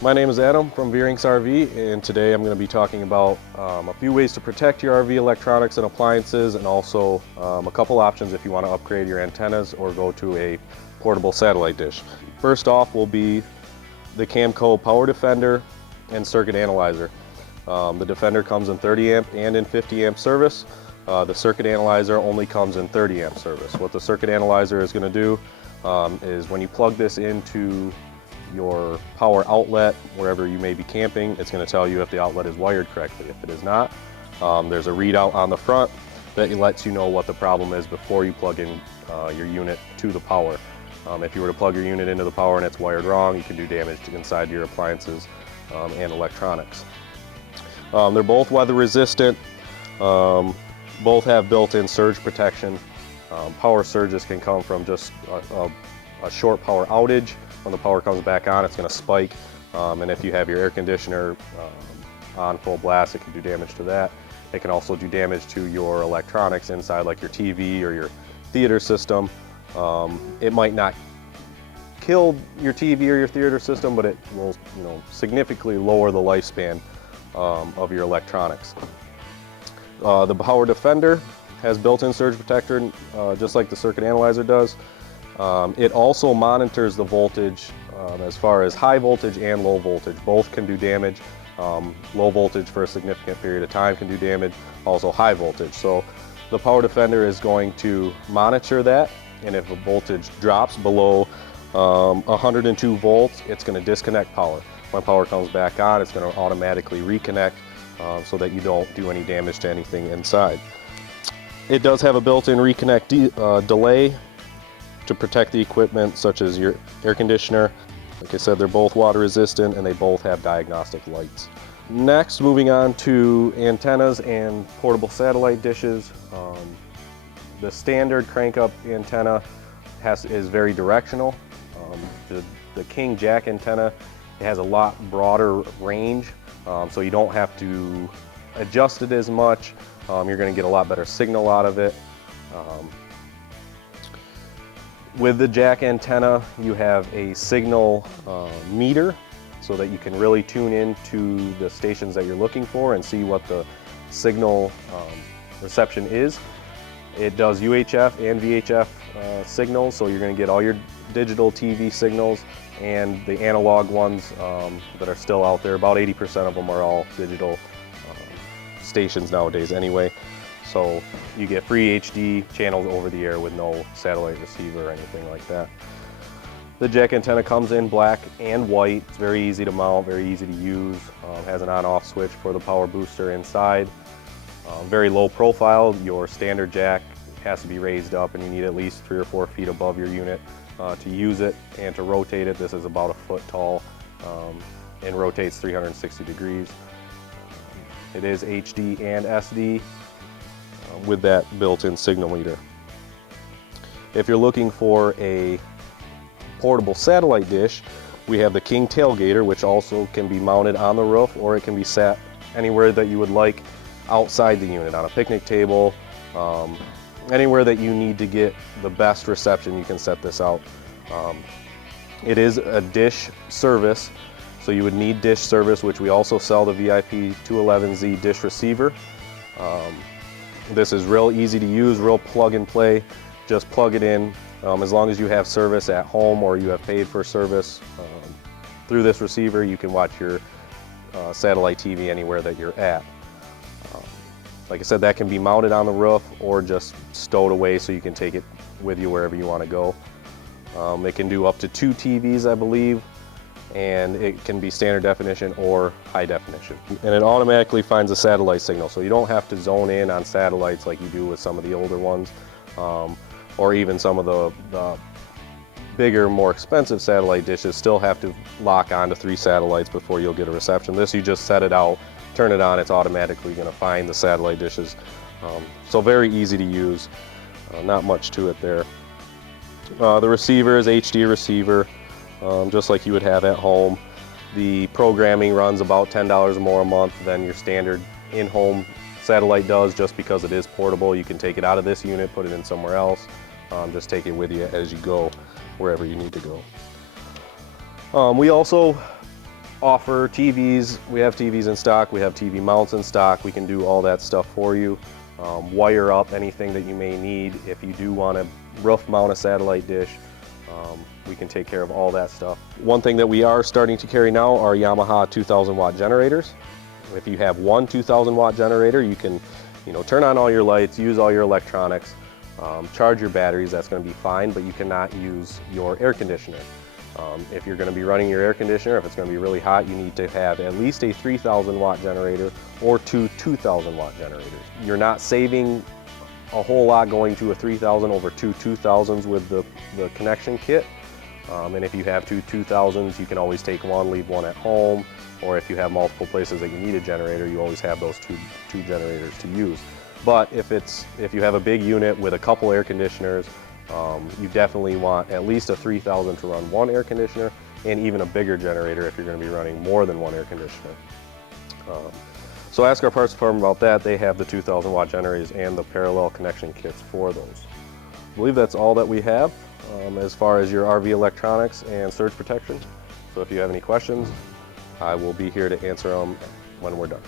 My name is Adam from Veerinks RV, and today I'm going to be talking about a few ways to protect your RV electronics and appliances, and also a couple options if you want to upgrade your antennas or go to a portable satellite dish. First off will be the Camco Power Defender and Circuit Analyzer. The Defender comes in 30 amp and in 50 amp service. The Circuit Analyzer only comes in 30 amp service. What the Circuit Analyzer is going to do is when you plug this into your power outlet, wherever you may be camping, it's going to tell you if the outlet is wired correctly. If it is not, there's a readout on the front that lets you know what the problem is before you plug in your unit to the power. If you were to plug your unit into the power and it's wired wrong, you can do damage inside your appliances and electronics. They're both weather resistant, both have built-in surge protection. Power surges can come from just a short power outage. When the power comes back on, it's going to spike, and if you have your air conditioner on full blast, it can do damage to that. It can also do damage to your electronics inside, like your TV or your theater system. It might not kill your TV or your theater system, but it will, significantly lower the lifespan of your electronics. The Power Defender has built-in surge protector, just like the Circuit Analyzer does. It also monitors the voltage as far as high voltage and low voltage. Both can do damage. Low voltage for a significant period of time can do damage, also high voltage. So the Power Defender is going to monitor that, and if a voltage drops below 102 volts, it's going to disconnect power. When power comes back on, it's going to automatically reconnect so that you don't do any damage to anything inside. It does have a built-in reconnect delay to protect the equipment, such as your air conditioner. Like I said, they're both water resistant and they both have diagnostic lights. Next, moving on to antennas and portable satellite dishes. The standard crank-up antenna is very directional. The King Jack antenna, it has a lot broader range, so you don't have to adjust it as much. You're going to get a lot better signal out of it. With the Jack antenna, you have a signal meter so that you can really tune into the stations that you're looking for and see what the signal reception is. It does UHF and VHF signals, so you're going to get all your digital TV signals and the analog ones that are still out there. About 80% of them are all digital stations nowadays anyway. So you get free HD channels over the air with no satellite receiver or anything like that. The Jack antenna comes in black and white. It's very easy to mount, very easy to use. Has an on-off switch for the power booster inside. Very low profile. Your standard Jack has to be raised up, and you need at least 3 or 4 feet above your unit to use it and to rotate it. This is about a foot tall and rotates 360 degrees. It is HD and SD. With that built-in signal meter. If you're looking for a portable satellite dish, we have the King Tailgater, which also can be mounted on the roof, or it can be sat anywhere that you would like outside the unit, on a picnic table, anywhere that you need to get the best reception. You can set this out. It is a dish service, so you would need dish service, which we also sell the VIP 211Z dish receiver. This is real easy to use, real plug and play. Just plug it in. As long as you have service at home or you have paid for service through this receiver, you can watch your satellite TV anywhere that you're at. Like I said, that can be mounted on the roof or just stowed away so you can take it with you wherever you want to go. It can do up to 2 TVs, I believe, and it can be standard definition or high definition. And it automatically finds a satellite signal, so you don't have to zone in on satellites like you do with some of the older ones, or even some of the bigger, more expensive satellite dishes still have to lock onto 3 satellites before you'll get a reception. This, you just set it out, turn it on, it's automatically going to find the satellite dishes. So very easy to use, not much to it there. The receiver is HD receiver. Just like you would have at home. The programming runs about $10 more a month than your standard in-home satellite does, just because it is portable. You can take it out of this unit, put it in somewhere else. Just take it with you as you go, wherever you need to go. We also offer TVs. We have TVs in stock, we have TV mounts in stock. We can do all that stuff for you. Wire up anything that you may need. If you do want to roof mount a satellite dish, we can take care of all that stuff. One thing that we are starting to carry now are Yamaha 2000 watt generators. If you have one 2000 watt generator, you can turn on all your lights, use all your electronics, charge your batteries. That's going to be fine, but you cannot use your air conditioner. If you're going to be running your air conditioner, if it's going to be really hot, you need to have at least a 3000 watt generator or two 2000 watt generators. You're not saving a whole lot going to a 3000 over two 2000s with the connection kit. And if you have two 2000s, you can always take one, leave one at home, or if you have multiple places that you need a generator, you always have those two generators to use. But if you have a big unit with a couple air conditioners, you definitely want at least a 3000 to run one air conditioner, and even a bigger generator if you're going to be running more than one air conditioner. So ask our parts department about that. They have the 2000 watt generators and the parallel connection kits for those. I believe that's all that we have as far as your RV electronics and surge protection. So if you have any questions, I will be here to answer them when we're done.